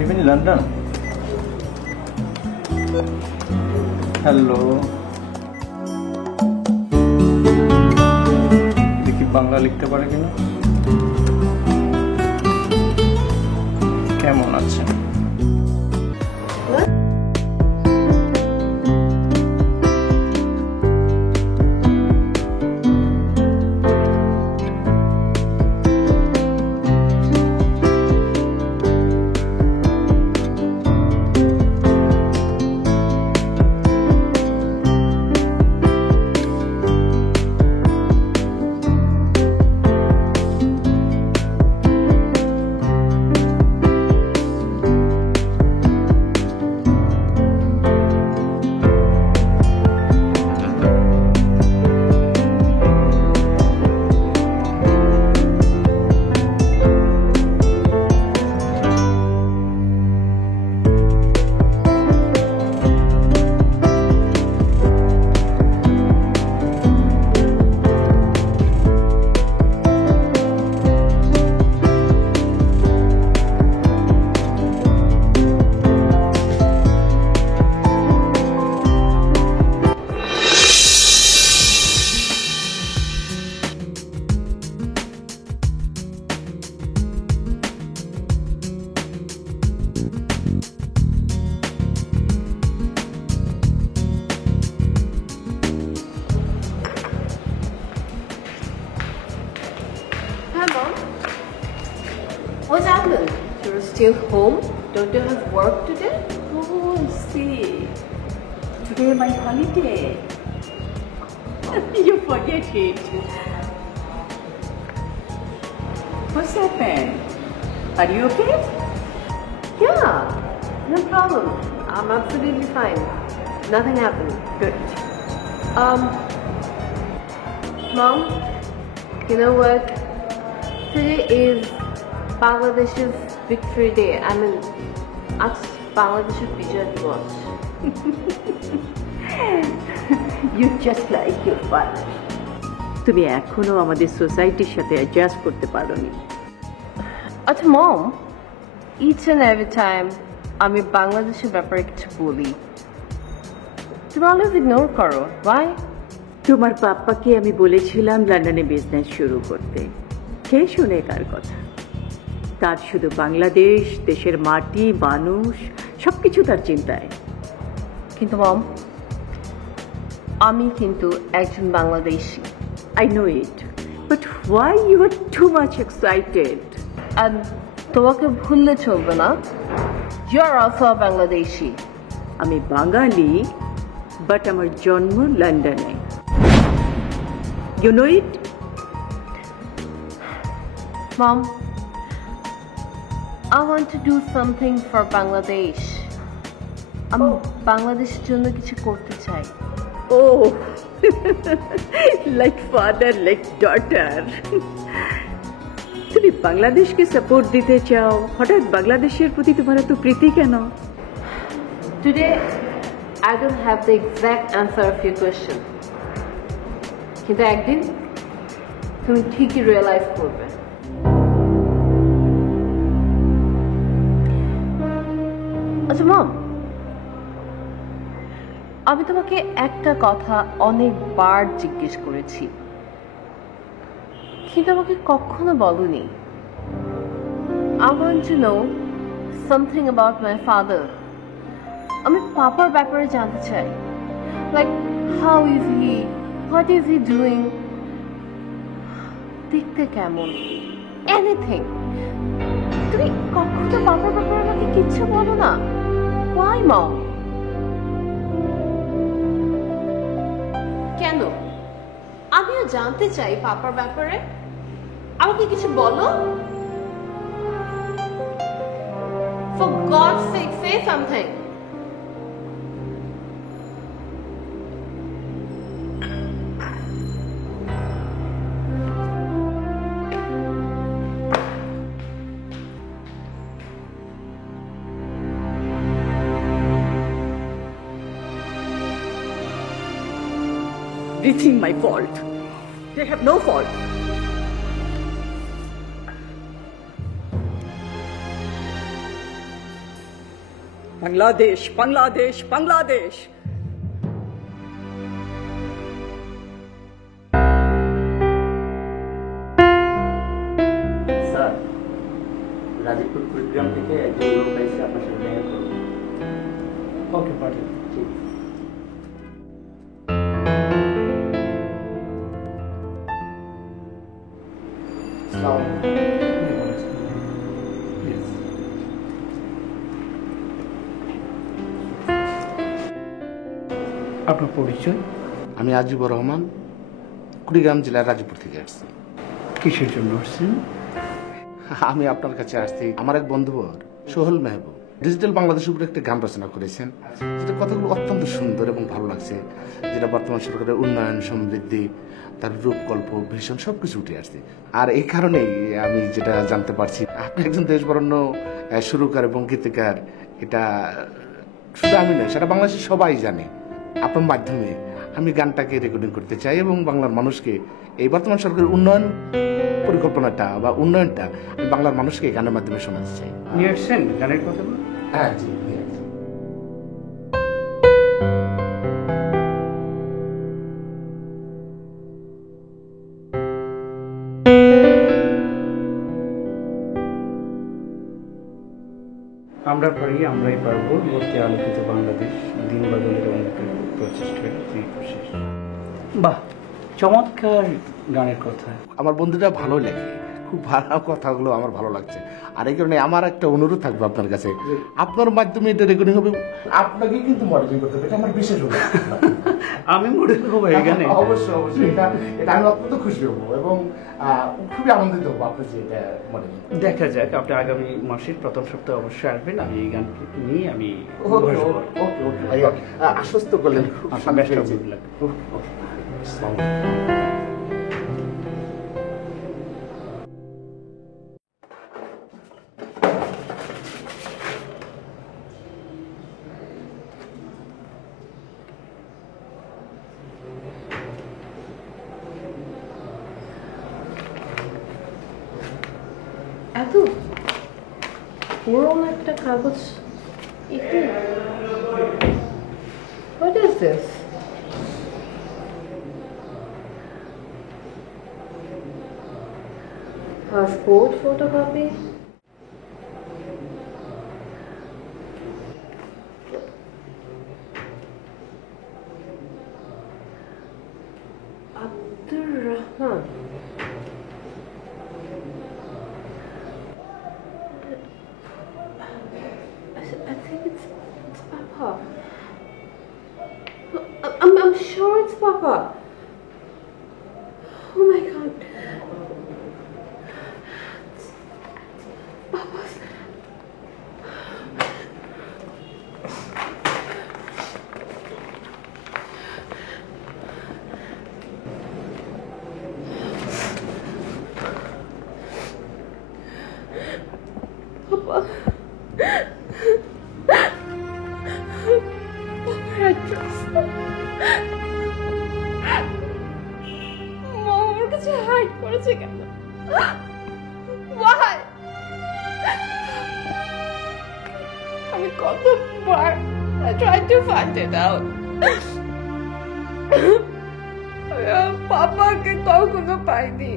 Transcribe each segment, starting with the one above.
live in London. Hello. দেখি বাংলা লিখতে পারে কিনা। কেমন আছেন? What's happened? You're still home? Don't you have work today? Oh, I see. Today my holiday. You forget it. What's happened? Are you okay? Yeah, no problem. I'm absolutely fine. Nothing happened. Good. Mom, you know what? Today is Bangladesh's Victory Day. I mean, aaj Bangladesh's Vijay Diwas. You just like your father. তুমি এখনো আমাদের সোসাইটির সাথে adjust করতে পারোনি। আচ্ছা মম, each and every time আমি বাংলাদেশের ব্যাপারে কিছু বলি, তুমি অলওয়েজ ইগনোর করো। Why? তোমার পাপ্পাকে আমি বলেছিলাম লন্ডনে বিজনেস শুরু করতে। কে শুনে কার কথা? তার শুধু বাংলাদেশ, দেশের মাটি, মানুষ সবকিছু তার চিন্তায়। কিন্তু মম, আমি কিন্তু একজন Bangladeshi. I know it, but why you are too much excited? আর তোমাকে ভুললে চলবে না, you are also a Bangladeshi. আমি বাঙালি, but আমার জন্ম লন্ডনে। You know it? Mom, I want to do something for Bangladesh. আমি বাংলাদেশের জন্য কিছু করতে চাই। Oh, like father, like daughter. তুমি বাংলাদেশকে সাপোর্ট দিতে চাও, হঠাৎ বাংলাদেশের প্রতি তোমার এত প্রীতি কেন? Today, I don't have the exact answer of your question. কিন্তু একদিন তুমি ঠিকই রিয়েলাইজ করবে। আচ্ছা মম, আমি তোমাকে একটা কথা অনেকবার জিজ্ঞেস করেছি, কিন্তু আমাকে কখনো বলনি। I want to know something about my father. আমি পাপার ব্যাপারে জানতে চাই। Like, how is he? What is he doing? দেখতে কেমন? Anything. তুমি কখনো পাপার ব্যাপারে আমাকে কিচ্ছু বলো না। Why, mom? কেন? আমিও জানতে চাই পাপার ব্যাপারে। আমাকে কিছু বলো। For God's sake, say something. Everything my fault. They have no fault. Bangladesh Bangladesh Bangladesh. Sir, Rajibpur Kurigram থেকে একজন লোক এসে আপনার সাথে দেখা করবো। ওকে পাঠিয়ে ঠিক। প্লিজ। আপনার পরিচয়? আমি আজিবুর রহমান, কুড়িগ্রাম জেলার রাজীবপুর থেকে আসছি। কিসের জন্য আসছেন? আমি আপনার কাছে আসছি, আমার এক বন্ধু সোহেল মেহবুব ডিজিটাল বাংলাদেশের উপরে একটা গান রচনা করেছেন, যেটা কথাগুলো অত্যন্ত সুন্দর এবং ভালো লাগছে, যেটা বর্তমান সরকারের উন্নয়ন, সমৃদ্ধি, তার রূপকল্প, ভীষণ সবকিছু উঠে আসছে। আর এই কারণেই আমি যেটা জানতে পারছি, আপনি একজন দেশবরেণ্য সুরকার এবং গীতিকার। এটা শুধু আমি নয়, সেটা বাংলাদেশের সবাই জানে। আপনার মাধ্যমে আমি গানটাকে রেকর্ডিং করতে চাই এবং বাংলার মানুষকে এই বর্তমান সরকারের উন্নয়ন পরিকল্পনাটা বা উন্নয়নটা আমি বাংলার মানুষকে এই গানের মাধ্যমে শোনাতে চাই। নিয়ে আসছেন গানের কথাগুলো? হ্যাঁ জি, নিয়ে আসছি। আমরা পারি, আমরাই পারবো, বলতে আলোকিত বাংলাদেশ, দিন বদলের অনেক প্রচেষ্টার প্রশেষ। বাহ, চমৎকার গানের কথা। আমার বন্ধুটা ভালো লাগে, খুব ভালো কথাগুলো আমার ভালো লাগছে। আর এই কারণে আমার একটা অনুরোধ থাকবে আপনার কাছে, আপনার মাধ্যমে এটা রেকর্ডিং হবে, আপনাকে কিন্তু মডেলিং করতে হবে, এটা আমার বিশেষ অনুরোধ। আমি মডেল হবো এই গানে? অবশ্যই অবশ্যই, এটা আমি অত্যন্ত খুশি হবো এবং খুবই আনন্দিত হবো আপনি যে এটা মডেলিং। দেখা যাক, আপনি আগামী মাসের প্রথম সপ্তাহে অবশ্যই আসবেন। আমি এই গানকে নিয়ে আমি ওকে ওকে ওকে ভাই, আশ্বস্ত করলেন, খুব আপনার best of শান্তি luck. পেয়েছি। ওকে, আসসালামু আলাইকুম। এত পুরনো একটা কাগজ, What is this? Passport photocopy? Abdur Rahman. I think it's Papa. I'm sure it's Papa. Oh my God. It's Papa's. Papa. Address. Mom আমার কাছে হাইড করেছে কেন? Why? আমি কতবার I tried to find it out. পাপাকে কখনো পাইনি।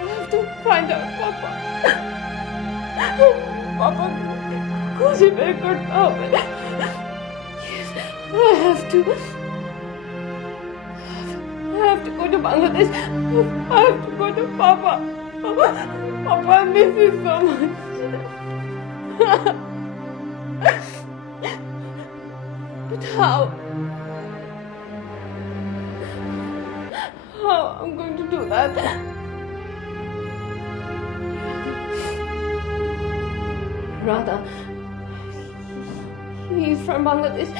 I have to find out Papa. Papa খুঁজে বের করতে হবে। Yes, I have to. I have to go to Bangladesh. I have to go to Papa. Papa, I miss you so much. But how? How I'm going to do that? Radha, he's from Bangladesh.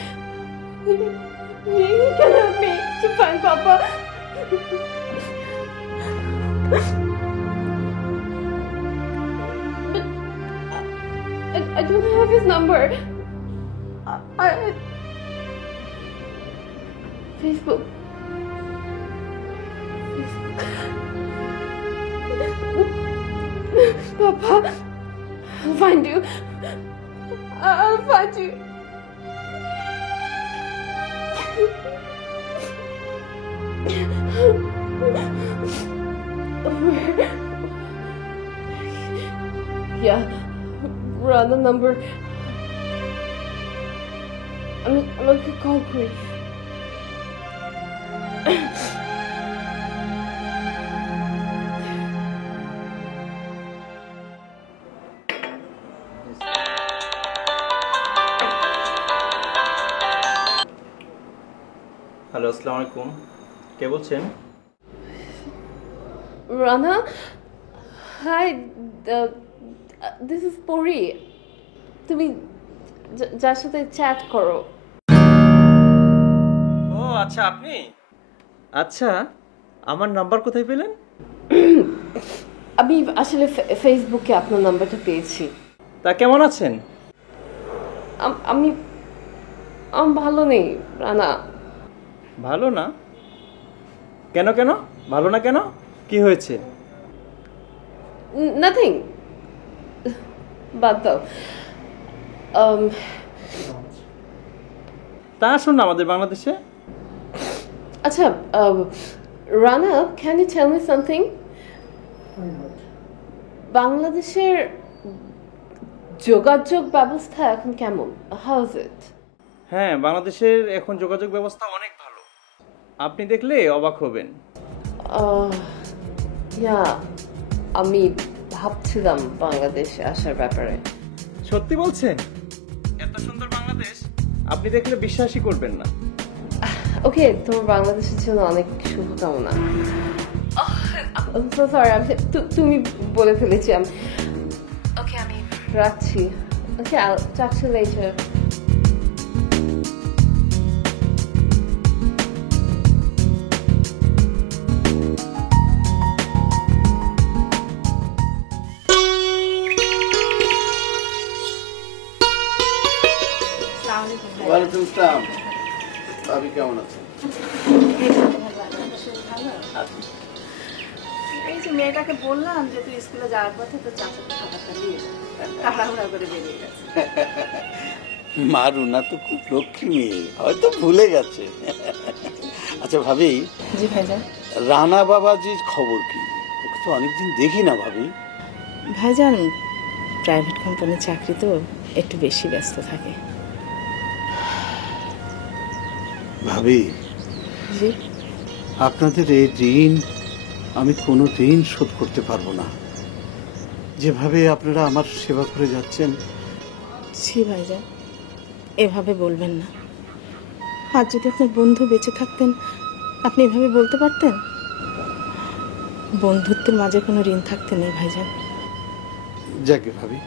He can help me to find Papa. But I don't have his number. I Facebook. Papa, I'll find you. I'll find you. Yeah, run the number. I'm gonna call quick. Hello, আসসালামু আলাইকুম। কে বলছেন? Rana, hi. This is Puri. তুমি যার সাথে chat করো। ও আচ্ছা, আপনি? আচ্ছা, আমার নাম্বার কোথায় পেলেন? আমি আসলে ফেসবুকে আপনার নাম্বারটা পেয়েছি। তা কেমন আছেন? আমি ভালো নেই রানা। ভালো না? কেন কেন ভালো না কেন? কি হয়েছে? নাথিং, বাদ দাও। তা আসুন না আমাদের বাংলাদেশে। আচ্ছা Rana, can you tell me something? বাংলাদেশের যোগাযোগ ব্যবস্থা এখন কেমন? How is it? হ্যাঁ, বাংলাদেশের এখন যোগাযোগ ব্যবস্থা অনেক ভালো। আপনি দেখলে অবাক হবেন। ইয়া, আমি ভাবছিলাম বাংলাদেশে আসার ব্যাপারে। সত্যি বলছেন? এত সুন্দর বাংলাদেশ আপনি দেখলে বিশ্বাসই করবেন না। ওকে, তোমার বাংলাদেশের জন্য অনেক শুভকামনা। তুমি বলে ফেলেছি। ওকে, আমি রাখছি। ওকে, I'll talk to you later. ওয়ালাইকুম আসসালাম। ভাবি কেমন আছেন? এই যে মেয়েটাকে বললাম যে তুই স্কুলে যাওয়ার পথে তো চাচাকে খাবারটা দিয়ে তাড়াহুড়া করে বেরিয়ে গেছে। মা রুনা তো খুব লক্ষ্মী মেয়ে, হয়তো ভুলে গেছে। আচ্ছা ভাবি, জি ভাইজান। রানা বাবাজির খবর কি? ওকে তো অনেকদিন দেখি না ভাবি। ভাইজান প্রাইভেট কোম্পানির চাকরি তো একটু বেশি ব্যস্ত থাকে। ভাবি, জি, আপনাদের এই ঋণ আমি কোনো দিন শোধ করতে পারবো না। যেভাবে আপনারা আমার সেবা করে যাচ্ছেন। জি ভাইজান, এভাবে বলবেন না। আর যদি আপনার বন্ধু বেঁচে থাকতেন আপনি এভাবে বলতে পারতেন? বন্ধুত্বের মাঝে কোনো ঋণ থাকতে নেই ভাইজান। যাকে ভাবি,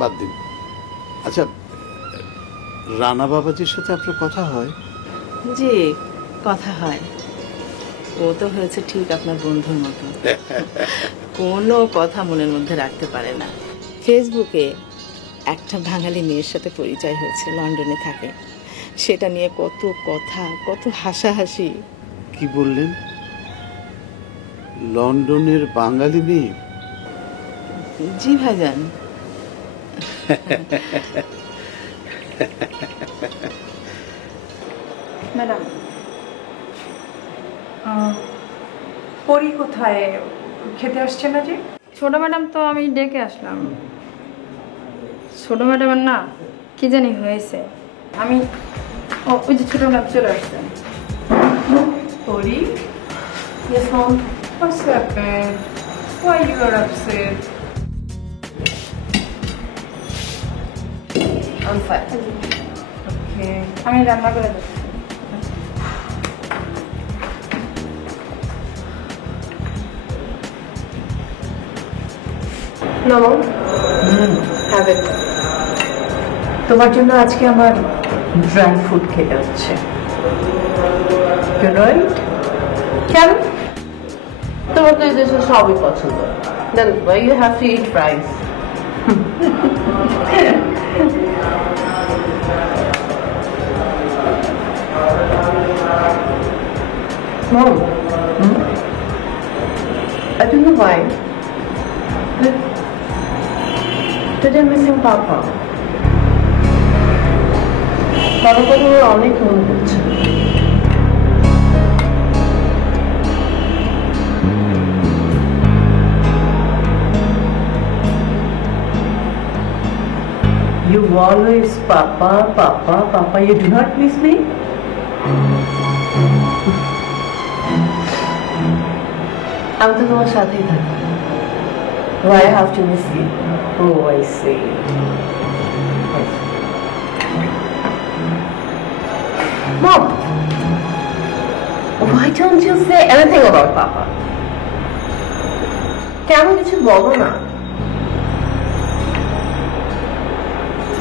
বাদ দিন। আচ্ছা, রানা বাবাজির সাথে আপনার কথা হয়? জি, কথা হয়। ও তো হয়েছে ঠিক আপনার বন্ধুর মতো, কোনো কথা মনের মধ্যে রাখতে পারে না। ফেসবুকে একটা বাঙালি মেয়ের সাথে পরিচয় হয়েছে, লন্ডনে থাকে। সেটা নিয়ে কত কথা, কত হাসাহাসি। কি বললেন? লন্ডনের বাঙালি মেয়ে? জি ভাইজান। ম্যাডাম, পরি কোথায়? খেতে আসছে না যে? ছোট ম্যাডাম তো আমি ডেকে আসলাম। ছোট ম্যাডামের না কি জানি হয়েছে। আমি ওই যে ছোট ম্যাডাম চলে আসছেন। পরি, Yes, mom. what's happened? Why you are upset? I'm fine. Okay. আমি রান্না করে দেবো। No, mom. Have it. তোমার জন্য আজকে আমার ড্রাই ফুড খেতে হচ্ছে। You know it? কেন? তোমার তো এই দেশের সবই পছন্দ। Then why you have to eat rice? Mom, I don't know why, but Today I'm missing Papa. Papa কথা আমার অনেক মনে পড়ছে। You always Papa, Papa, Papa. You do not miss me? আমি তো তোমার সাথেই থাকি। Why I have to miss you? Oh, I see. Mom, why don't you say anything about Papa? কেন কিছু বলো না?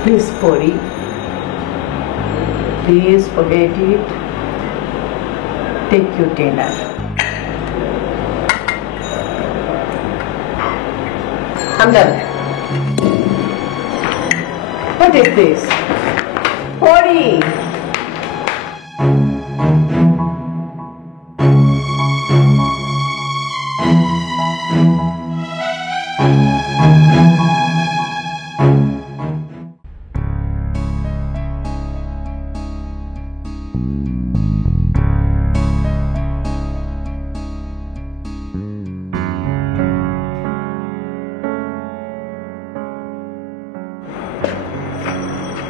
Please, Pori. Please forget it. Take your dinner. I'm done. What is this? Pori!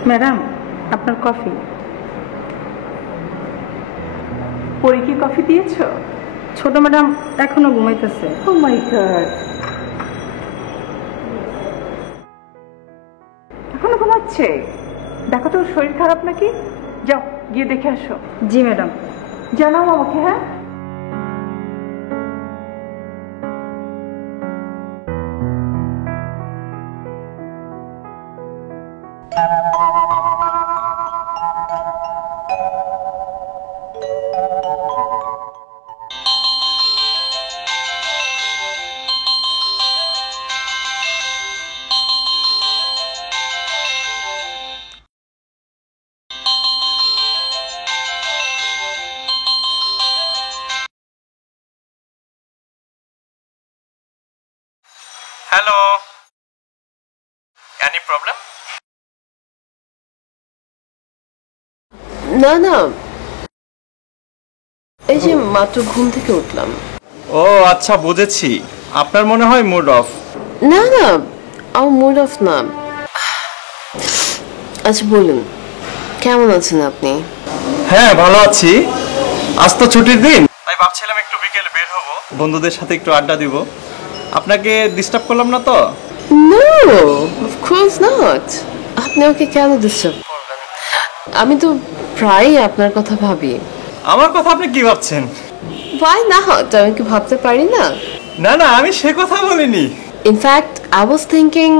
Madam আপনার coffee. পরি কি coffee দিয়েছো? ছোট madam এখনো ঘুমাইতেছে। Oh my God! এখনো ঘুমাচ্ছে? দেখো তো ওর শরীর খারাপ নাকি? যাও গিয়ে দেখে আসো। জি ম্যাডাম। জানাও আমাকে, হ্যাঁ? Hello, any problem? না না, এই যে মাত্র ঘুম থেকে উঠলাম। ও আচ্ছা, বুঝেছি। আপনার মনে হয় মুড অফ। না না, আমার মুড অফ না। আচ্ছা বলুন, কেমন আছেন আপনি? হ্যাঁ, ভালো আছি। আজ তো ছুটির দিন, তাই ভাবছিলাম একটু বিকেলে বের হব, বন্ধুদের সাথে একটু আড্ডা দিব। আপনাকে ডিস্টার্ব করলাম না তো? No, of course not. আপনি ওকে কেন ডিস্টার্ব করবেন? আমি তো প্রায়ই আপনার কথা ভাবি। আমার কথা আপনি কি ভাবছেন? Why not? আমি কি ভাবতে পারি না? না না, আমি সে কথা বলিনি। ইনফ্যাক্ট I was thinking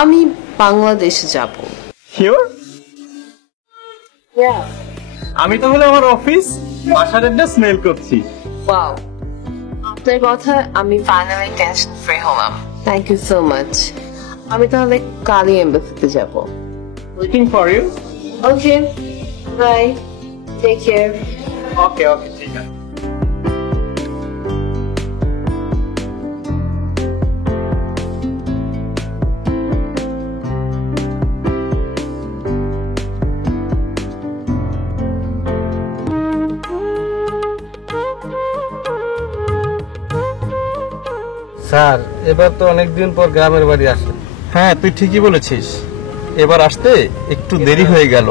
আমি বাংলাদেশে যাব। শিওর? Yeah. আমি তাহলে আমার অফিস বাসার অ্যাড্রেস মেইল করছি। Wow. আপনার কথা আমি ফাইনালি টেনশন ফ্রি হলাম। Thank you so much. আমি তাহলে কালই এমবাসিতে যাব। Waiting for you. Okay, bye, take care. Okay okay, ঠিক আছে। স্যার, এবার তো অনেকদিন পর গ্রামের বাড়ি আসে। হ্যাঁ, তুই ঠিকই বলেছিস। এবার আসতে একটু দেরি হয়ে গেল,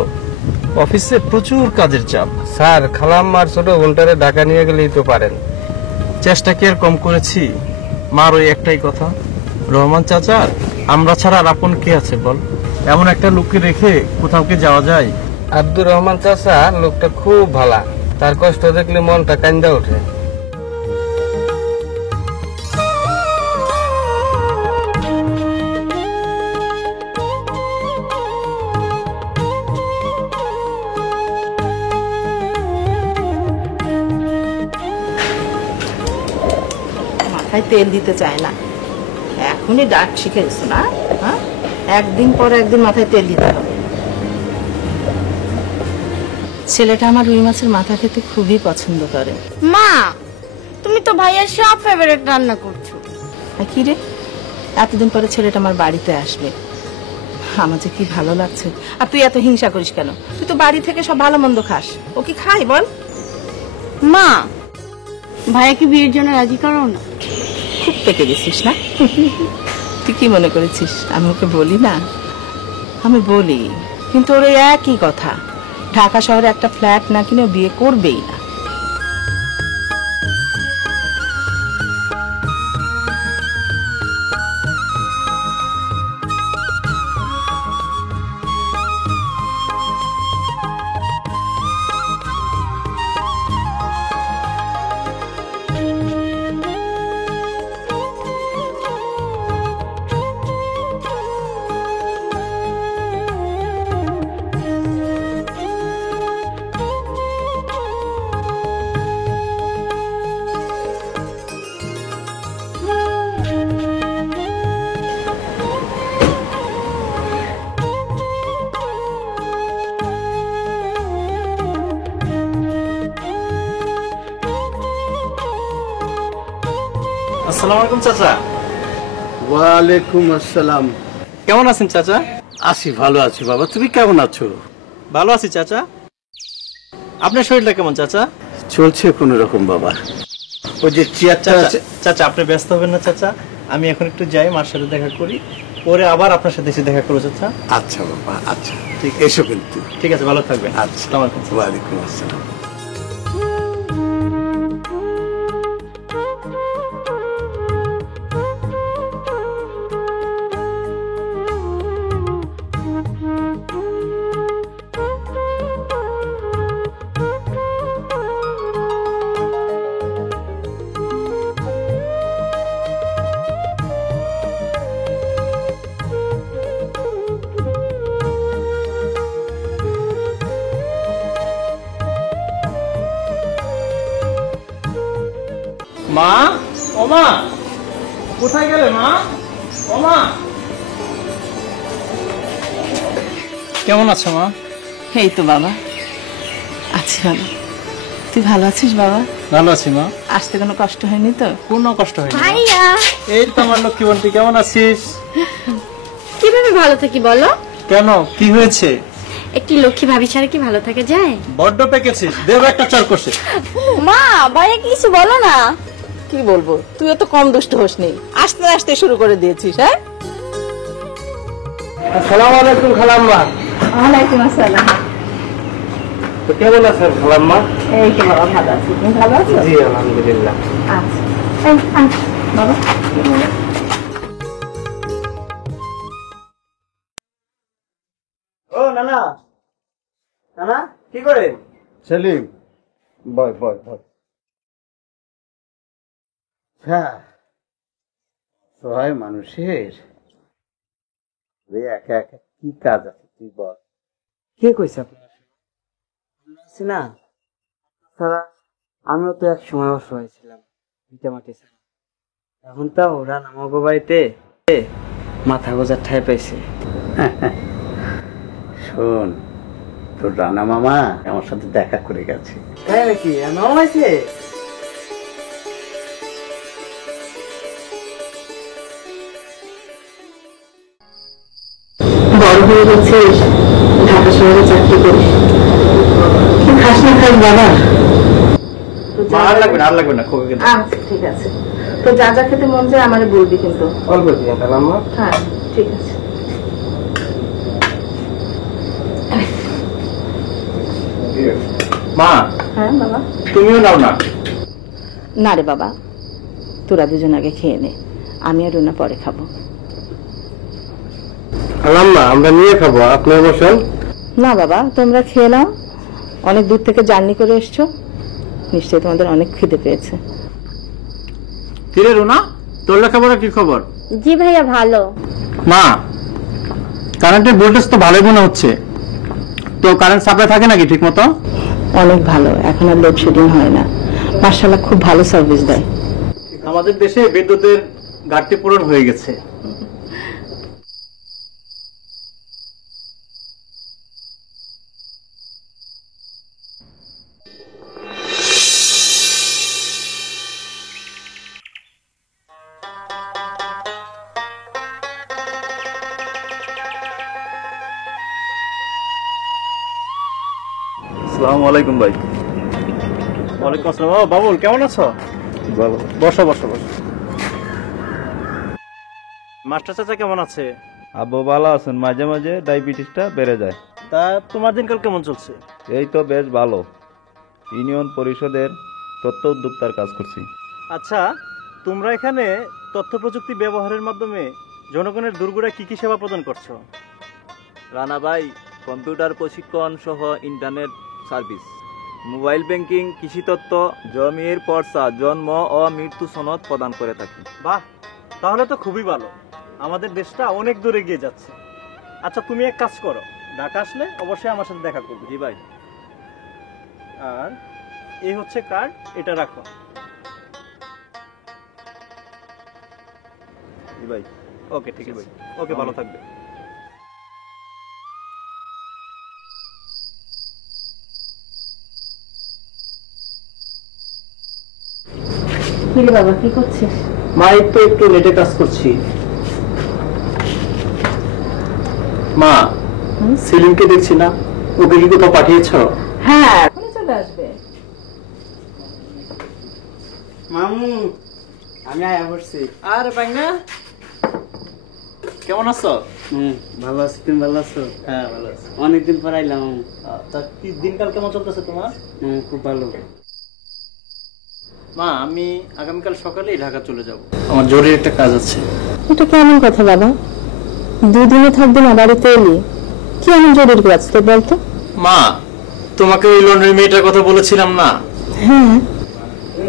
অফিসে প্রচুর কাজের চাপ। স্যার, খালাম্মার ছোট বোনটারে ঢাকা নিয়ে গেলেই তো পারেন। চেষ্টা কি আর কম করেছি? মার ওই একটাই কথা, রহমান চাচা আমরা ছাড়া আর আপন কে আছে বল? এমন একটা লোককে রেখে কোথাও কি যাওয়া যায়? আব্দুর রহমান চাচা লোকটা খুব ভালা, তার কষ্ট দেখলে মনটা কান্দা ওঠে। মাথায় তেল দিতে চায় না, এখনই ডাক শিখে গেছো না? হ্যাঁ, একদিন পর একদিন মাথায় তেল দিতে হবে। ছেলেটা আমার রুই মাছের মাথা খেতে খুবই পছন্দ করে। মা, তুমি তো ভাইয়ের সব ফেভারিট রান্না করছো। কি রে, এতদিন পরে ছেলেটা আমার বাড়িতে আসবে। আমার যে কি ভালো লাগছে। আর তুই এত হিংসা করিস কেন? তুই তো বাড়ি থেকে সব ভালো মন্দ খাস। ও কি খাই বল? মা, ভাইয়াকে বিয়ের জন্য রাজি করো না। খুব পেকে গেছিস না? তুই কি মনে করেছিস আমি ওকে বলি না? আমি বলি, কিন্তু ওর ওই একই কথা, ঢাকা শহরে একটা ফ্ল্যাট না কিনে বিয়ে করবেই না। আসসালামু আলাইকুম চাচা। ওয়ালাইকুম আসসালাম। কেমন আছেন চাচা? আছি, ভালো আছি বাবা, তুমি কেমন আছো? ভালো আছি চাচা। আপনার শরীরটা কেমন চাচা? চলছে কোনো রকম বাবা। ওই যে চেয়ারটা আছে। চাচা আপনি ব্যস্ত হবেন না চাচা, আমি এখন একটু যাই, মার সাথে দেখা করি, পরে আবার আপনার সাথে এসে দেখা করবো চাচা। আচ্ছা বাবা, আচ্ছা ঠিক, এসো কিন্তু। ঠিক আছে, ভালো থাকবেন। আচ্ছা, আসসালামু আলাইকুম। ওয়ালাইকুম আসসালাম। মা, ও মা, কোথায় গেলে মা? ও মা, কেমন আছো মা? এই তো বাবা, আছি ভালো। তুই ভালো আছিস বাবা? ভালো আছি মা। আসতে কোনো কষ্ট হয়নি তো? কোনো কষ্ট হয়নি। ভাইয়া, এই তো আমার লক্ষ্মী বন্টি, কেমন আছিস? কিভাবে ভালো থাকি বলো? কেন, কি হয়েছে? একটি লক্ষ্মী ভাবি ছাড়া কি ভালো থাকা যায়? বড্ড পেকেছিস, দেব একটা চর করছে। মা, ভাইয়া কিছু বলো না। কি বলবো, তুই তো কম দুষ্ট হোস নি, আস্তে আস্তে শুরু করে দিয়েছিস। হ্যাঁ, আসসালামু আলাইকুম খালাম্মা। ওয়ালাইকুম আসসালাম। তো কেমন আছেন খালাম্মা? এই তো বাবা ভালো আছি, তুমি ভালো আছো? জি আলহামদুলিল্লাহ। আচ্ছা বাবা। ও নানা, নানা কি করেন? সেলিম, বয় বয় বয়। হ্যাঁ, সহায় মানুষের একা একা কি কাজ আছে তুই বল। কে কইছে আপনার? না সারা, আমিও তো এক সময় অসহায় ছিলাম, ভিটামাটি ছিলাম। এখন তা ওরা নামাগো বাড়িতে মাথা গোজার ঠাই পাইছে। শোন, তোর রানা মামা আমার সাথে দেখা করে গেছে। তাই নাকি? নাম আছে? বড় হয়ে গেছিস, ঢাকা শহরে চাকরি করিস, কি খাস না খাস বাবা? আর লাগবে না, আর লাগবে না, খুবই কিন্তু। আচ্ছা ঠিক আছে, তো যা যা খেতে মন চায় আমারে বলবি কিন্তু। অল্প দিয়ে খালাম্মা। হ্যাঁ ঠিক আছে। মা, হ্যাঁ বাবা। তুমিও নাও না। না রে বাবা, তোরা দুজন আগে খেয়ে নে, আমি আর রুনা পরে খাবো। খালাম্মা আমরা নিয়ে খাবো, আপনার বসেন। না বাবা, তোমরা খেয়ে নাও, অনেক দূর থেকে জার্নি করে এসছো, নিশ্চয়ই তোমাদের অনেক খিদে পেয়েছে। কিরে রুনা, তোর লেখাপড়া কি খবর? জি ভাইয়া ভালো। মা, কারেন্টের ভোল্টেজ তো ভালোই মনে হচ্ছে, তো কারেন্ট সাপ্লাই থাকে নাকি ঠিক মতো? অনেক ভালো, এখন আর লোডশেডিং হয় না, মাশাআল্লাহ খুব ভালো সার্ভিস দেয়। আমাদের দেশে বিদ্যুতের ঘাটতি পূরণ হয়ে গেছে। আসসালামু আলাইকুম ভাই। ওয়ালাইকুম আসসালাম। ও বাবুল, কেমন আছো? ভালো। বসো বসো বসো। মাস্টার চাচা কেমন আছে? আব্বু ভালো আছেন, মাঝে মাঝে ডায়াবেটিসটা বেড়ে যায়। তা তোমার দিনকাল কেমন চলছে? এই তো বেশ ভালো। ইউনিয়ন পরিষদের তথ্য উদ্যোক্তার কাজ করছি। আচ্ছা, তোমরা এখানে তথ্য প্রযুক্তি ব্যবহারের মাধ্যমে জনগণের দুর্গড়ায় কি কি সেবা প্রদান করছো? রানা ভাই, কম্পিউটার প্রশিক্ষণ সহ ইন্টারনেট সার্ভিস, মোবাইল ব্যাংকিং, কৃষি তথ্য, জমির পর্চা, জন্ম ও মৃত্যু সনদ প্রদান করে থাকি। বাহ, তাহলে তো খুবই ভালো। আমাদের দেশটা অনেক দূরে এগিয়ে যাচ্ছে। আচ্ছা, তুমি এক কাজ করো, ঢাকা আসলে অবশ্যই আমার সাথে দেখা করবে। জি ভাই। আর এই হচ্ছে কার্ড, এটা রাখো। জি ভাই। ওকে, ঠিক আছে। ওকে, ভালো থাকবে। বাবা কি করছিস? মা, এই তো একটু নেটে কাজ করছি। মা, সেলিমকে দেখছি না, ওকে কি কোথাও পাঠিয়েছো? হ্যাঁ, এখনই চলে আসবে। মামু, আমি আয়া বসছি। আর বাইনা, কেমন আছো? ভালো আছি, তুমি ভালো আছো? হ্যাঁ, ভালো আছি। অনেকদিন পর আইলাম। তা কি দিনকাল কেমন চলতেছে তোমার? খুব ভালো। মা, আমি আগামীকাল সকালেই ঢাকা চলে যাব, আমার জরুরি একটা কাজ আছে। এটা কেমন কথা বাবা? দুদিনে থাকবে না, বাড়িতে এলি কি এমন জরুরি কাজ তো বলতো? মা, তোমাকে ওই লন্ডনের মেয়েটার কথা বলেছিলাম না? হ্যাঁ।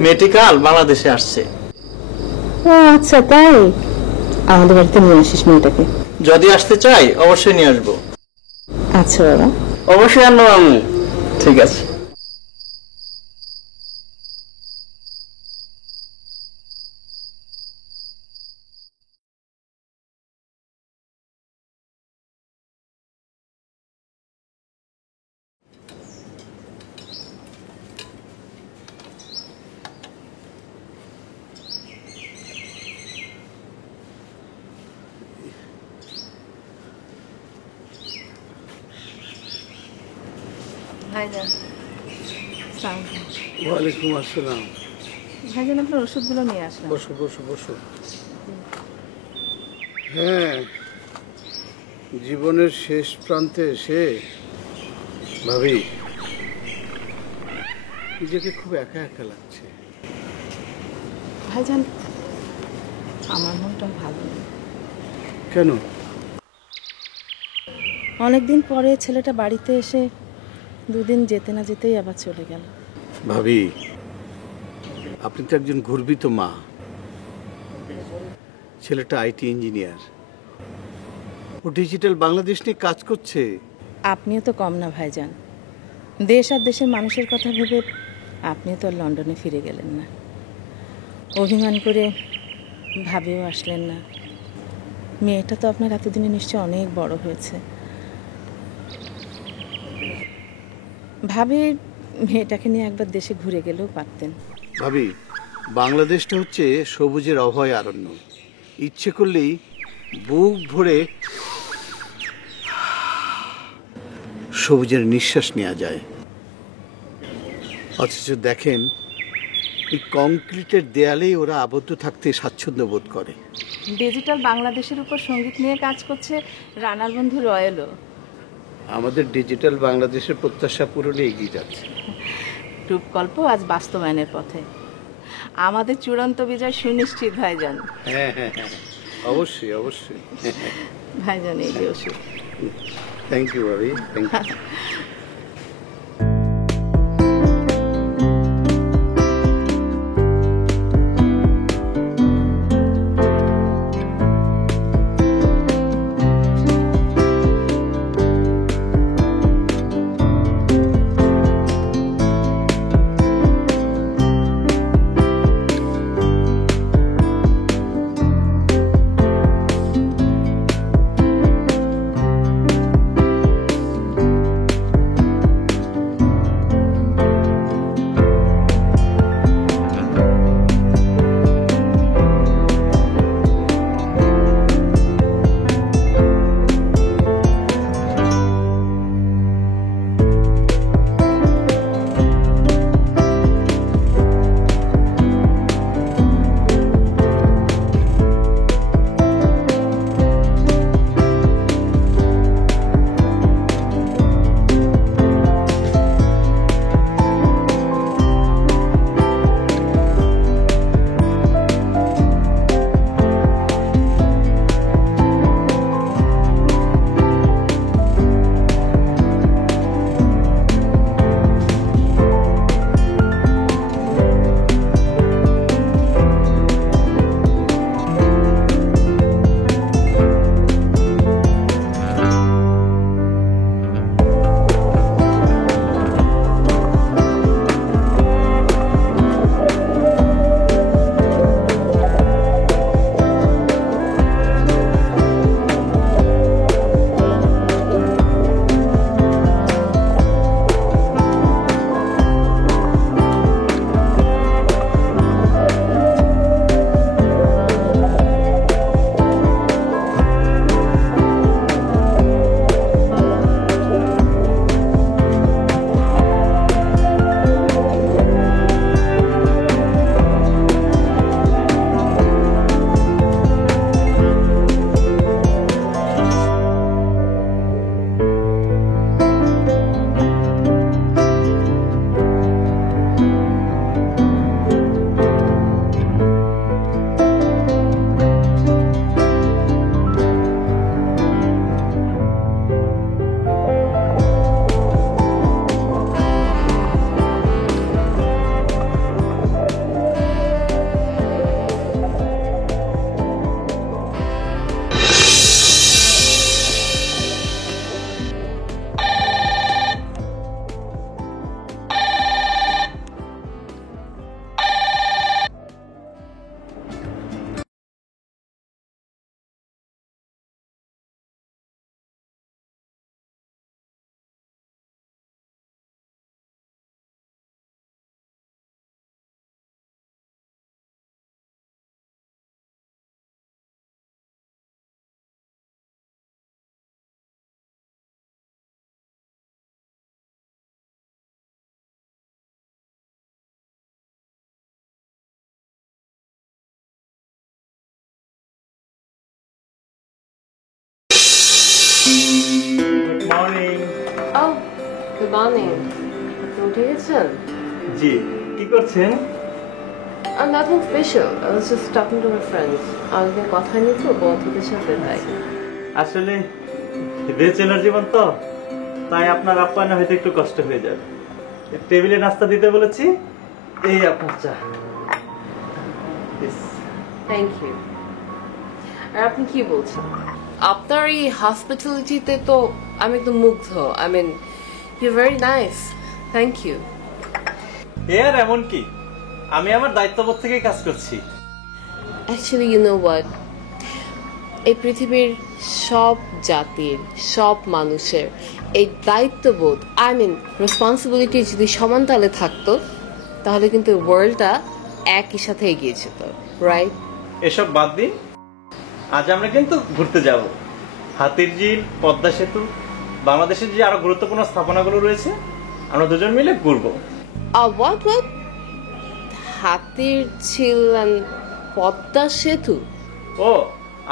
মেয়েটি কাল বাংলাদেশে আসছে। ও আচ্ছা, তাই? আমাদের বাড়িতে নিয়ে আসিস মেয়েটাকে। যদি আসতে চাই অবশ্যই নিয়ে আসবো। আচ্ছা বাবা। অবশ্যই আনবো মামু। ঠিক আছে। ভাইজান, ওয়ালাইকুম আসসালাম। ভাইজান, আপনার ওষুধগুলো নিয়ে আসলাম। বসো বসো বসো। হ্যাঁ, জীবনের শেষ প্রান্তে এসে ভাবি নিজেকে খুব একা একা লাগছে। ভাইজান, আমার মনটা ভালো নেই। কেন? অনেকদিন পরে ছেলেটা বাড়িতে এসে দুদিন যেতে না যেতেই আবার চলে গেল। ভাবি, আপনি তো একজন গর্বিত মা। ছেলেটা আইটি ইঞ্জিনিয়ার, ও ডিজিটাল বাংলাদেশ নিয়ে কাজ করছে। আপনিও তো কম না ভাইজান। দেশ আর দেশের মানুষের কথা ভেবে আপনিও তো আর লন্ডনে ফিরে গেলেন না, অভিমান করে ভাবেও আসলেন না। মেয়েটা তো আপনার এতদিনে নিশ্চয় অনেক বড় হয়েছে। ভাবে মেয়েটাকে নিয়ে একবার দেশে ঘুরে গেলেও পারতেন। ভাবি, বাংলাদেশটা হচ্ছে সবুজের অভয় অরণ্য। ইচ্ছে করলেই বুক ভরে সবুজের নিঃশ্বাস নেওয়া যায়। অথচ দেখেন, এই কংক্রিটের দেয়ালেই ওরা আবদ্ধ থাকতে স্বাচ্ছন্দ্য বোধ করে। ডিজিটাল বাংলাদেশের উপর সঙ্গীত নিয়ে কাজ করছে রানার বন্ধু রয়েলও। আমাদের ডিজিটাল বাংলাদেশের প্রত্যাশা পূরণে এগিয়ে যাচ্ছে। রূপকল্প আজ বাস্তবায়নের পথে। আমাদের চূড়ান্ত বিজয় সুনিশ্চিত ভাইজান। হ্যাঁ হ্যাঁ হ্যাঁ, অবশ্যই অবশ্যই। ভাইজান, এই যে ওষুধ। থ্যাংক ইউ ভাবি, থ্যাংক ইউ। মর্নিং। ও গুড মর্নিং। উঠে গেছেন? জি, কি করছেন? Nothing special. I was just talking to my friends. আমাদের কথা নেই তো বন্ধুদের সাথে তাই। আসলে ব্যাচেলর জীবন তো, তাই আপনার আপ্যায়নে হয়তো একটু কষ্ট হয়ে যাবে। টেবিলে নাস্তা দিতে বলেছি, এই আপনার চা। Thank you. আর আপনি কি বলছেন? আপনার এই হসপিটালিটিতে তো আমি একদম মুগ্ধ। I mean you very nice. Thank you. এর এমন কি, আমি আমার দায়িত্ববোধ থেকেই কাজ করছি। অ্যাকচুয়ালি ইউ নো হোয়াট, এই পৃথিবীর সব জাতির সব মানুষের এই দায়িত্ববোধ আই মিন রেসপন্সিবিলিটি যদি সমান তালে থাকতো তাহলে কিন্তু ওয়ার্ল্ডটা একই সাথে এগিয়ে যেত, রাইট? এসব বাদ দিন, আজ আমরা কিন্তু ঘুরতে যাব। হাতিরঝিল, পদ্মা সেতু, বাংলাদেশের যে আরো গুরুত্বপূর্ণ স্থাপনাগুলো রয়েছে আমরা দুজন মিলে ঘুরবো। হোয়াট হাতিরঝিল and পদ্মা সেতু? ও,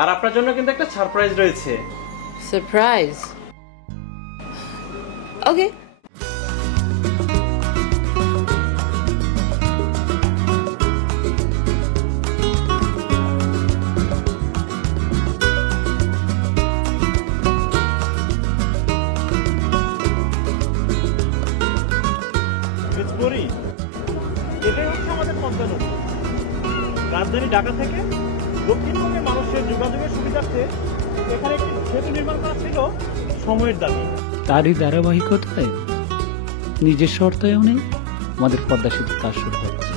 আর আপনার জন্য কিন্তু একটা সারপ্রাইজ রয়েছে। সারপ্রাইজ? ওকে। এটাই হচ্ছে আমাদের পদ্মা নদী। রাজধানী ঢাকা থেকে দক্ষিণবঙ্গের মানুষের যোগাযোগের সুবিধার্থে এখানে একটি সেতু নির্মাণ করা ছিল সময়ের দাবি। তারই ধারাবাহিকতায় নিজস্ব অর্থায়নে আমাদের পদ্মা সেতুর কাজ শুরু হচ্ছে।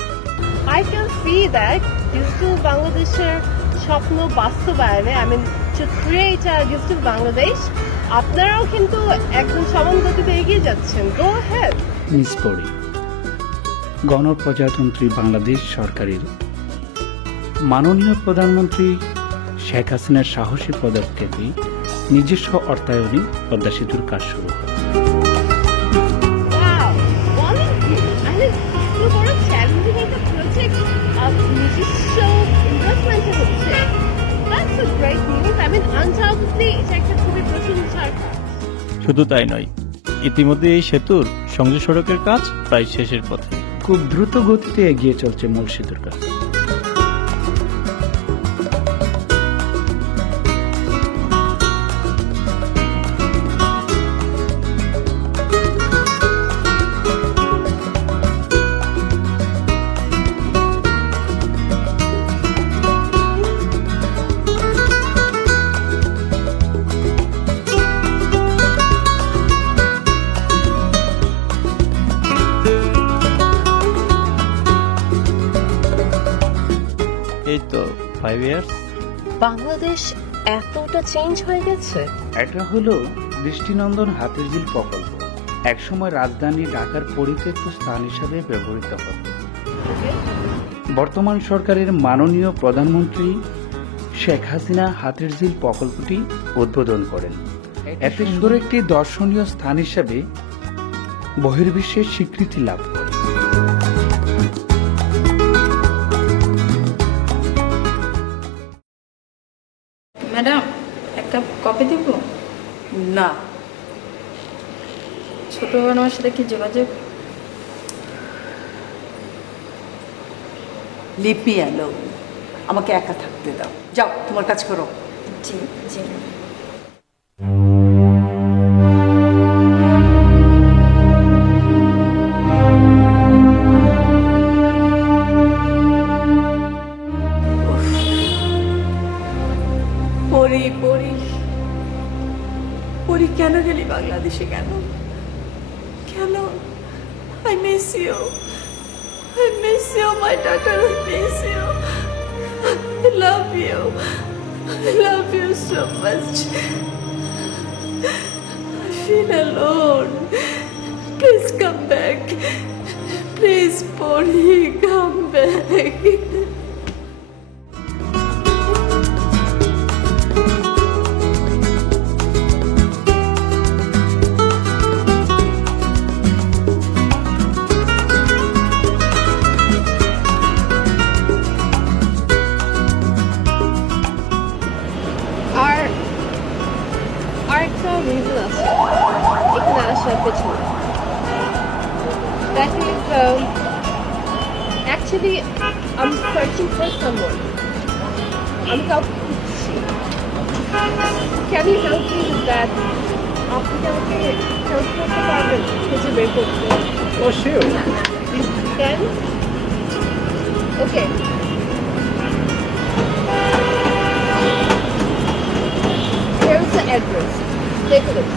I can see that digital বাংলাদেশের স্বপ্ন বাস্তবায়নে I mean to create a digital Bangladesh আপনারাও কিন্তু একদম সমান গতিতে এগিয়ে যাচ্ছেন। Go ahead. মিস পরি, গণপ্রজাতন্ত্রী বাংলাদেশ সরকারের মাননীয় প্রধানমন্ত্রী শেখ হাসিনার সাহসী পদক্ষেপে নিজস্ব অর্থায়নে পদ্মা সেতুর কাজ শুরু হয়। শুধু তাই নয়, ইতিমধ্যে এই সেতুর সংযোগ সড়কের কাজ প্রায় শেষের পথে। খুব দ্রুত গতিতে এগিয়ে চলছে মূল সেতুর কাজ। এই তো 5 ইয়ার্স। বাংলাদেশ এতটা চেঞ্জ হয়ে গেছে। এটা হলো দৃষ্টিনন্দন হাতিরঝিল প্রকল্প। একসময় রাজধানী ঢাকার পরিত্যক্ত স্থান হিসাবে ব্যবহৃত হতো। বর্তমান সরকারের মাননীয় প্রধানমন্ত্রী শেখ হাসিনা হাতিরঝিল প্রকল্পটি উদ্বোধন করেন। এত সুন্দর একটি দর্শনীয় স্থান হিসাবে বহির্বিশ্বের স্বীকৃতি লাভ করে। ম্যাডাম, এক কাপ কফি দিব? না। ছোট ম্যাডামের সাথে কি যোগাযোগ? লিপি আলো, আমাকে একা থাকতে দাও। যাও তোমার কাজ করো। জি জি। পরি পরি পরি, কেন গেলি বাংলাদেশে? কেন কেন? I miss you. I miss you, my daughter. I miss you. I love you. I love you so much. I feel alone. Please come back. Please, Pori, come back. আর একটা রিজন আছে। I'm searching for someone. আমি কাউকে খুঁজছি। Can you help me with that? আপনি কি আমাকে help করতে পারবেন খুঁজে বের করতে? Oh, sure. Can? Okay. Here's the address. Take a look.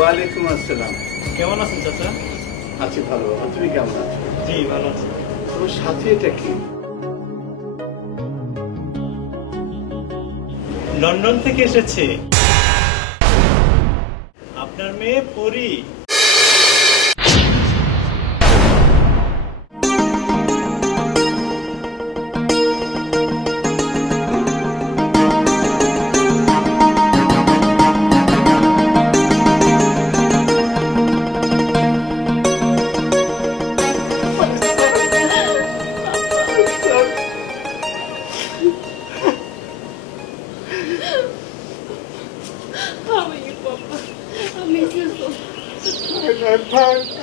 ওয়ালাইকুম আসসালাম। কেমন আছেন চাচা? আছি ভালো, তুমি কেমন আছো? জি ভালো আছি। তোমার সাথে এটা কি? লন্ডন থেকে এসেছে আপনার মেয়ে পরি।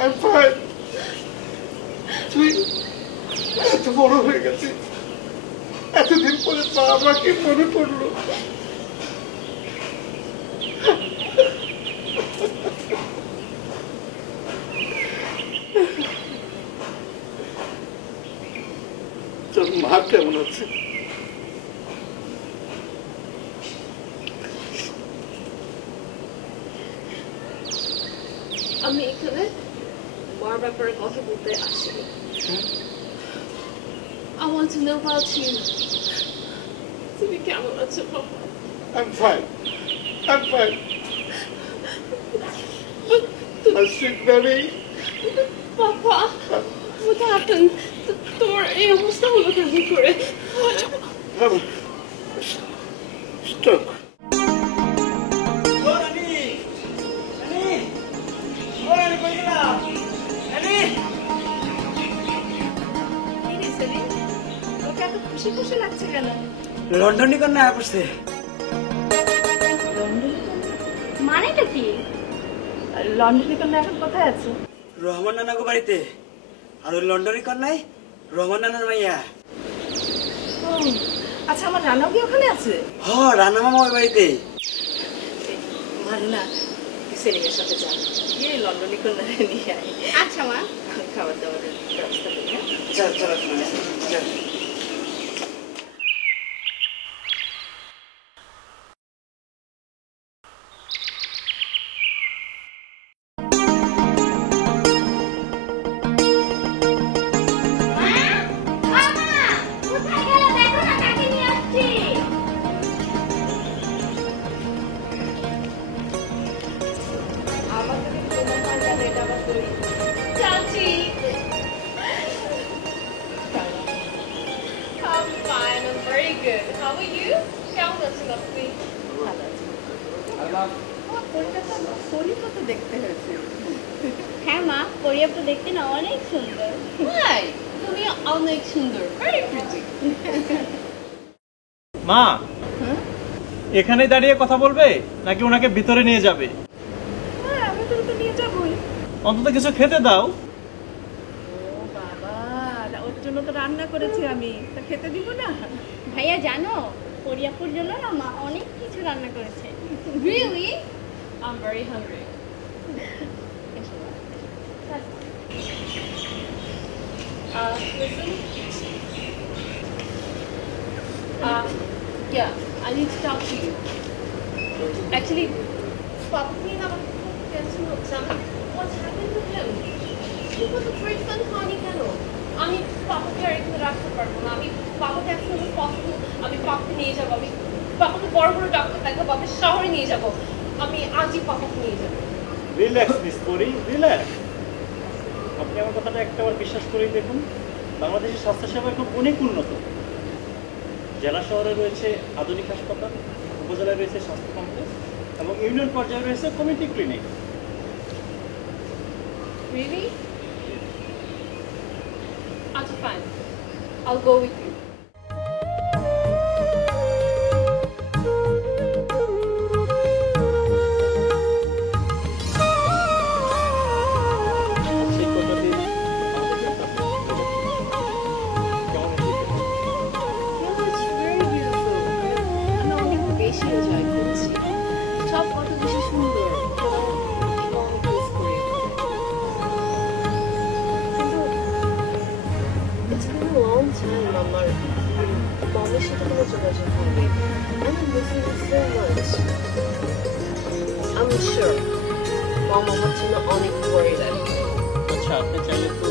I'm fine. তুই এত বড় হয়ে গেছিস, এতদিন পরে বাবাকে মনে পড়লো। তোর মা কেমন আছে? আমি এখানে মার ব্যাপারে কথা বলতে আসিনি। I want to know about you. তুমি কেমন আছো বাবা? I'm fine. I'm fine. My sweet baby. বাবা, what happened? তোমার এই অবস্থা হলো কেমন করে? Stroke. লন্ডনে কন্যা আসছে। মানেটা কি? লন্ডনে কন্যা এখন কোথায় আছে? রহমান নানাগো বাড়িতে। আর ওই লন্ডনে কন্যায় রহমান নানার মাইয়া। আচ্ছা, আমার রানাও কি ওখানে আছে? হ, রানা মামা ওই বাড়িতে। মারুনা, সেলিমের সাথে যা, গিয়ে লন্ডনে কন্যা নিয়ে আয়। আচ্ছা মা, খাবার দাবারের ব্যবস্থা করি। চল চল চল। হ্যাঁ মা, পরিয়া তো দেখতে না অনেক সুন্দর। তুমি অনেক সুন্দর, ভেরি প্রিটি। মা, এখানে দাঁড়িয়ে কথা বলবে নাকি ওনাকে ভিতরে নিয়ে যাবে? আমি তো নিয়ে যাবই। অন্তত কিছু খেতে দাও। ও বাবা, ওর জন্য তো রান্না করেছি আমি, তা খেতে দিব না? ভাইয়া জানো, পরিয়াপুর জন্য না মা অনেক কিছু রান্না করেছে। Really? I'm very hungry. Listen. Yeah, I need to talk to you. Actually, Papa নিয়ে আমার খুব টেনশন হচ্ছে। What's happened to him? He was a very fun honey কেন? আমি পাপাকে আর এখানে রাখতে পারবো না। আমি পাপাকে as soon as possible আমি পাপাকে নিয়ে যাবো, আমি পাপাকে বড় বড় ডাক্তার দেখাবো, আমি শহরে নিয়ে যাবো, আমি আজই পাপাকে নিয়ে যাবো। রিল্যাক্স মিস পরি, রিল্যাক্স। আপনি আমার কথাটা একটাবার বিশ্বাস করেই দেখুন, বাংলাদেশের স্বাস্থ্যসেবা এখন অনেক উন্নত। জেলা শহরে রয়েছে আধুনিক হাসপাতাল, উপজেলায় রয়েছে স্বাস্থ্য কমপ্লেক্স এবং ইউনিয়ন পর্যায়ে রয়েছে কমিউনিটি ক্লিনিক। Really? আচ্ছা fine, I'll go with you. I'm sure Mom আমার জন্য অনেক worried আছে। আচ্ছা, আপনি চাইলে তো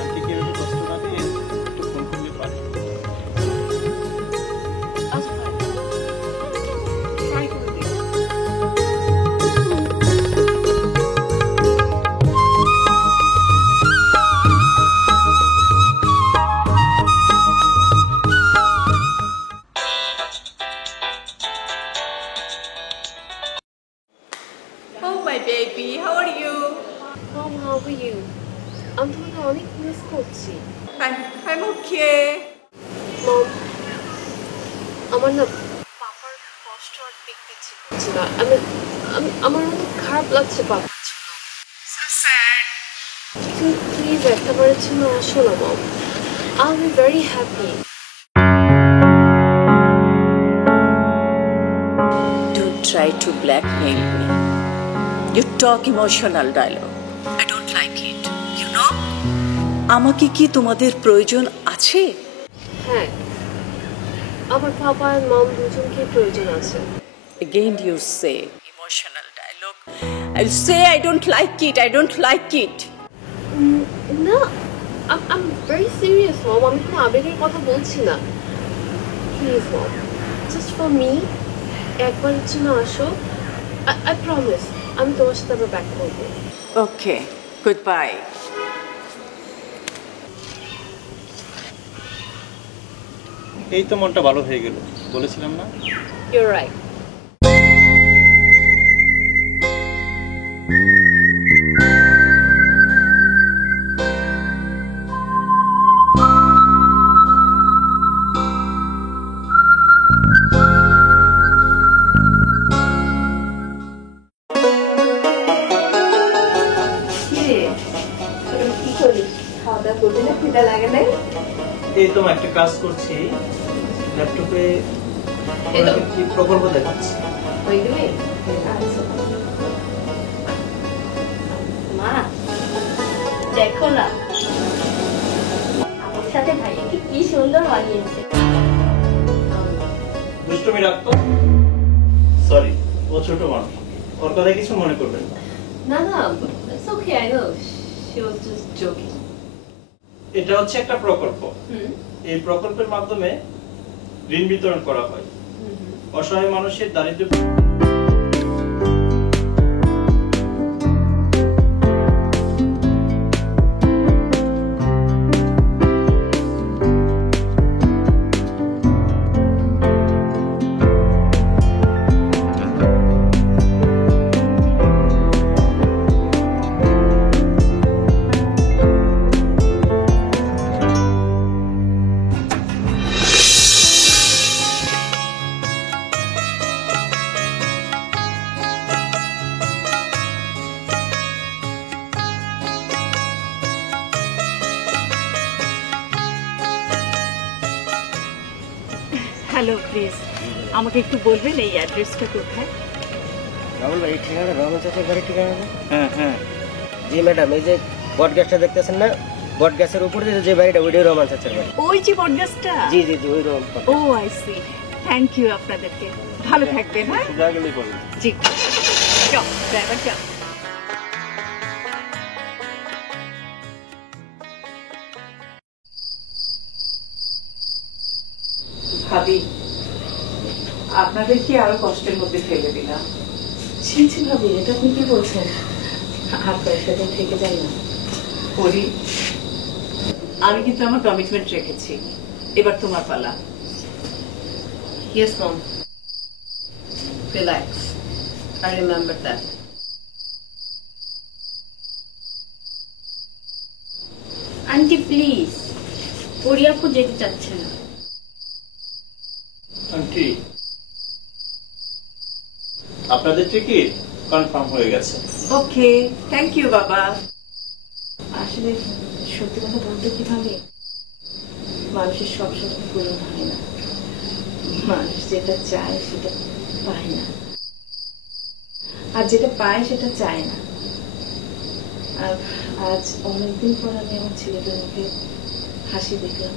আন্টিকে একটু কষ্ট না দিয়ে একটু ফোন করলে পারেন। আচ্ছা fine, try করে দেখি। Mom, how are you? আমি তোমাকে অনেক মিস করছি। I'm okay. Mom, আমার না পাপার কষ্ট আর দেখতে ইচ্ছে করছে না। আমার অনেক খারাপ লাগছে পাপার জন্য। So sad. তুমি প্লিজ একটাবারের জন্য আসো না মম। I'll be very happy. Don't try to blackmail me. You talk emotional dialogue. I don't like it. You know? আমাকে কি তোমাদের প্রয়োজন আছে? হ্যাঁ, আমার পাপা আর মম দুজনকে প্রয়োজন আছে। Again you say emotional dialogue. I'll say I don't like it. I don't like it. না, I'm very serious mom. আমি কোনো আবেগের কথা বলছি না। Please mom, just for me, একবারের জন্য আসো। I promise, আমি তোমার সাথে আবার ব্যাক করবো। Okay, goodbye. এই তো মনটা ভালো হয়ে গেল, বলেছিলাম না? You're right. এই তো একটা কাজ করছি, ল্যাপটপে কি প্রকল্প দেখাচ্ছি। মা দেখো না আমার সাথে ভাইয়াকে কি সুন্দর মানিয়েছে। দুষ্টুমি রাখতো। সরি, ও ছোট মানুষ, ওর কথা কিছু মনে করবেন না। না না, it's okay, I know. She was just joking. এটা হচ্ছে একটা প্রকল্প। এই প্রকল্পের মাধ্যমে ঋণ বিতরণ করা হয় অসহায় মানুষের দারিদ্র্য। হ্যালো, প্লিজ আমাকে একটু বলবেন এই অ্যাড্রেসটা কোথায়? রাহুল ভাই, ঠিকানা রহমান চাচার বাড়ির ঠিকানা? হ্যাঁ হ্যাঁ জি ম্যাডাম, এই যে বট গ্যাসটা দেখতেছেন না, বট গ্যাসের উপরে যে বাড়িটা, ওইটাই রহমান চাচার বাড়ি। ওই যে বটগাছটা? জি জি জি, ওই রহমান। ও আই সি, থ্যাংক ইউ আপনাদেরকে। ভালো থাকবেন। হ্যাঁ জি, যাও ড্রাইভার যাও। ভাবি, আপনাদের কি আরো কষ্টের মধ্যে ফেলে দিলাম? ছি ছি ভাবি, এটা আপনি কি বলছেন? আর কয়েকটা দিন থেকে যাই না। পরি, আমি কিন্তু আমার কমিটমেন্ট রেখেছি, এবার তোমার পালা। Yes, Mom. Relax. I remember that. Aunty please, পরি আপু যেতে চাচ্ছে না। আন্টি, আপনাদের টিকিট কনফার্ম হয়ে গেছে। ওকে, থ্যাংক ইউ বাবা। আসলে সত্যি কথা বলতে কি ভাবি, মানুষের সব স্বপ্ন পূরণ হয় না। মানুষ যেটা চায় সেটা পায় না, আর যেটা পায় সেটা চায় না। আর আজ অনেকদিন পর আমি আমার ছেলেটার মুখে হাসি দেখলাম।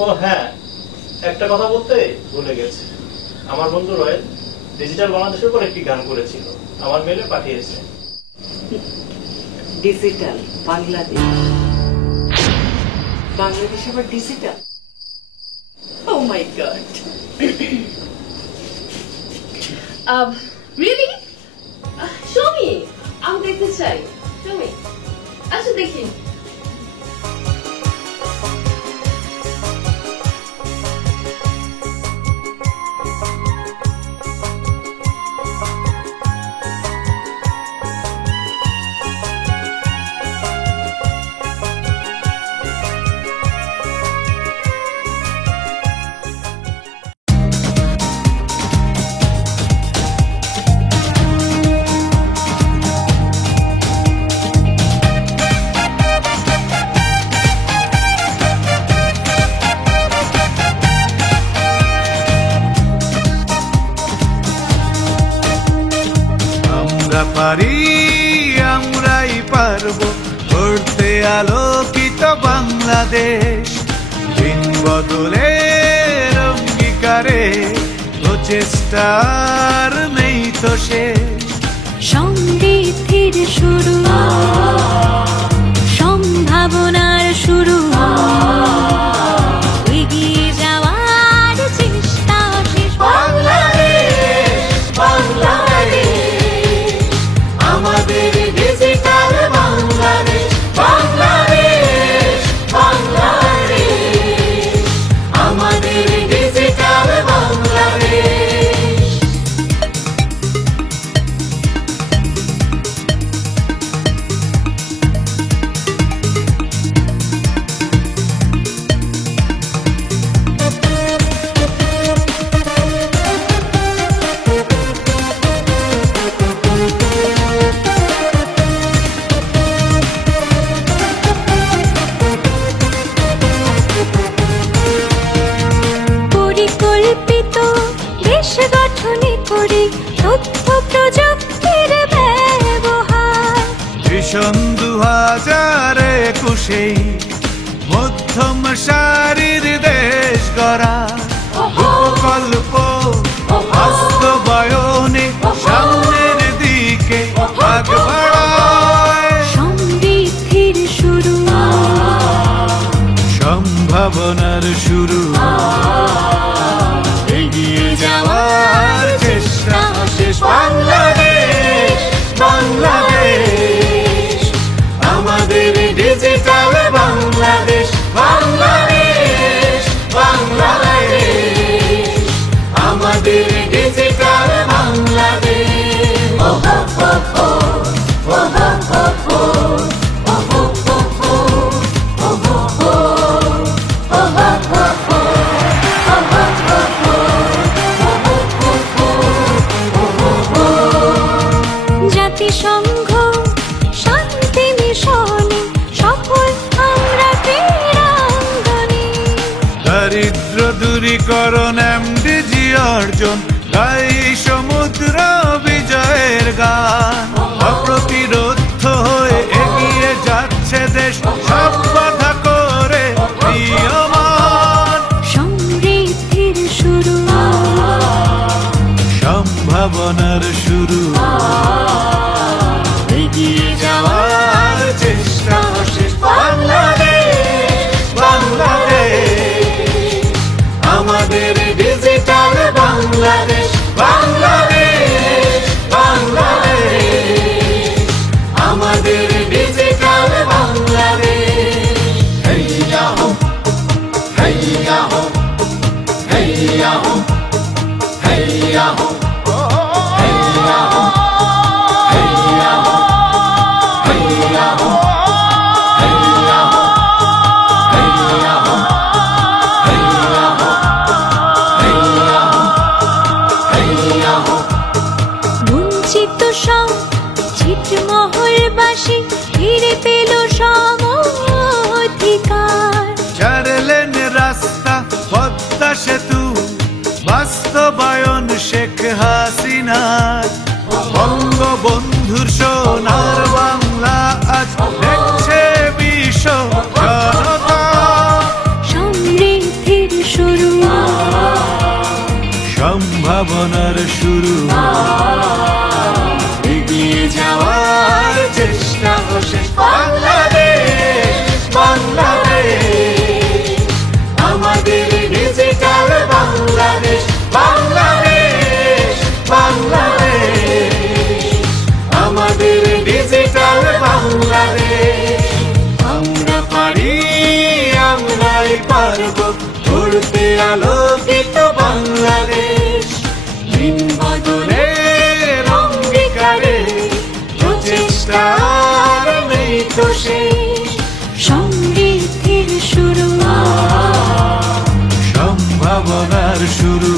ও হ্যাঁ, একটা কথা বলতে ভুলে গেছে। আমার বন্ধু রয়েল ডিজিটাল বাংলাদেশের উপর একটি গান করেছিল, আমার মেলে পাঠিয়েছে। ডিজিটাল বাংলাদেশ, বাংলাদেশ আবার ডিজিটাল? ও মাই গড। Really? Show me. আমি দেখতে চাই। Show me. আচ্ছা দেখি। আমরাই পারবো করতে আলোকিত বাংলাদেশ, দিন বদলের অঙ্গীকারে প্রচেষ্টার নেই তো শেষ। সমৃদ্ধির শুরু, সম্ভাবনার শুরু, এগিয়ে যাওয়ার চেষ্টা শেষ। বাংলাদেশ, বাংলাদেশ, আমাদের ডিজিটাল বাংলাদেশ। বাংলাদেশ, বাংলাদেশ, আমাদের ডিজিটাল বাংলাদেশ। পরিকল্পিত দেশ গঠনে করি তথ্য প্রযুক্তির ব্যবহার। ভীষণ 2021 মধ্যম সারির দেশ গড়া, প্রকল্প বাস্তবায়নে সামনের দিকে আগ বাড়ায়। সমৃদ্ধির শুরু, সম্ভাবনার শুরু, এগিয়ে যাওয়ার চেষ্টা শেষ। বাংলাদেশ, বাংলাদেশ, আমাদের ডিজিটাল বাংলাদেশ। বাংলাদেশ, বাংলাদেশ, আমাদের ডিজিটাল বাংলাদেশ। ও হো হো হো, ও হো হো হো, ও হো হো হো, ও হো হো, ও হো হো হো, ও হো হো হো, ও হো হো হো, ও হো হো। জাতিসংঘ শান্তি মিশনে সফল আমরা ক্রীড়াঙ্গনে। দারিদ্র দূরীকরণ MDG অর্জন, গাই সমুদ্র বিজয়ের গান। অপ্রতিরোধ হয়ে এগিয়ে যাচ্ছে দেশ, সব বাধা করে নিয়মন। সমৃদ্ধির শুরু, সম্ভাবনার শুরু, এগিয়ে যাওয়ার চেষ্টা শেষ। বাংলাদেশ, বাংলাদেশ, বাংলাদেশ বাংলাদেশ বাংলাদেশ আমাদের ডিজিটাল বাংলাদেশ হেইয়া হো হেইয়া হো হেইয়া হো হেইয়া হো হেইয়া হো হেইয়া হো হেইয়া হো হেইয়া হো হেইয়া হো হেইয়া হো হেইয়া হো হেইয়া হো বঞ্চিত সব ছিটমহলবাসী ফিরে পেল সম অধিকার 4 লেন রাস্তা পদ্মা সেতু বাস্তবায়ন শেখ হাসিনার বঙ্গবন্ধুর সোনার বাংলা আজ দেখছে বিশ্ব জনতা সমৃদ্ধির শুরু সম্ভাবনার শুরু এগিয়ে যাওয়ার চেষ্টা শেষ বাংলাদেশ বাংলাদেশ আমাদের ডিজিটাল বাংলাদেশ বাংলাদেশ বাংলাদেশ আমাদের ডিজিটাল বাংলাদেশ আমরা পারি আমরাই পারব গড়তে আলোকিত বাংলাদেশ দিন বদলের অঙ্গীকারে প্রচেষ্টার নেই তো শেষ সমৃদ্ধির শুরু সম্ভাবনার শুরু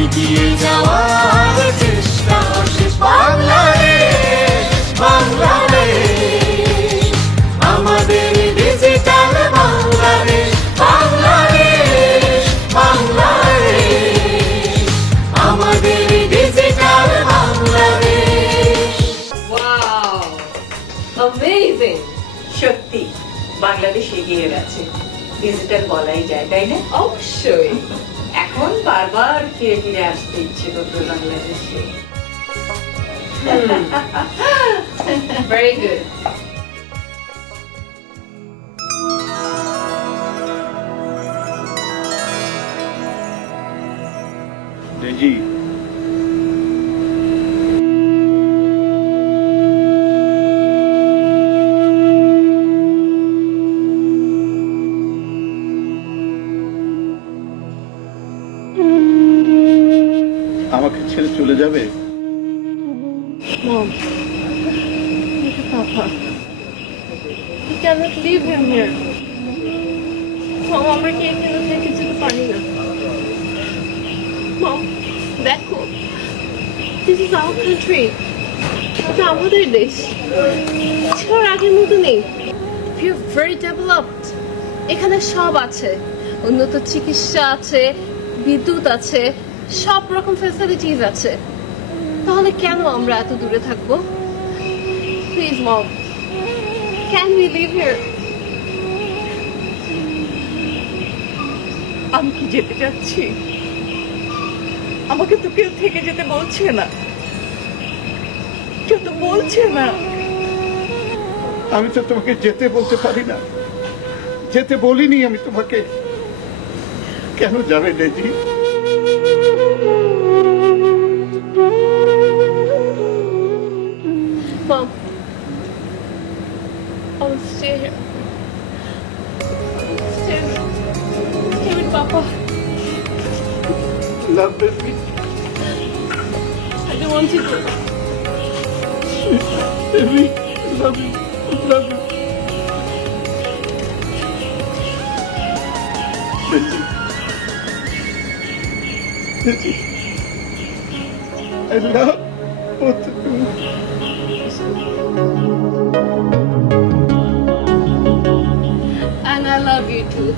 এগিয়ে যাওয়ার চেষ্টা শেষ বাংলাদেশ বাংলাদেশ আমাদের ডিজিটাল বাংলাদেশ বাংলাদেশ বাংলাদেশ আমাদের ডিজিটাল বাংলাদেশ ওয়াও অ্যামেজিং সত্যি বাংলাদেশ এগিয়ে গেছে ডিজিটাল বলাই যায় তাই না অবশ্যই এখন বারবার ফিরে ফিরে আসতে ইচ্ছে করতো বাংলাদেশে Very good. রেজি আমাকে ছেড়ে চলে যাবে Mom, look at Papa. We cannot leave him here. Mom, আমরা কি এখানে থেকে যেতে পারি না? Mom, দেখো, this is our country. এটা আমাদের দেশ। এছাড়া আগের মতো নেই। We are very developed. এখানে সব আছে। উন্নত চিকিৎসা আছে, বিদ্যুৎ আছে, সব রকম ফ্যাসিলিটিস আছে। তাহলে কেন আমরা এত দূরে থাকবো? Please mom, can we live here? আমি কি যেতে চাচ্ছি? আমাকে তো কেউ থেকে যেতে বলছে না, কেউ তো বলছে না। আমি তো তোমাকে যেতে বলতে পারি না, যেতে বলিনি আমি তোমাকে। কেন যাবে রেজি? Mom, I'll stay here. Stay with Papa. Love baby. I don't want to go. Baby, love you. Love you. Reggie. Reggie. I love both of you. And I love you too.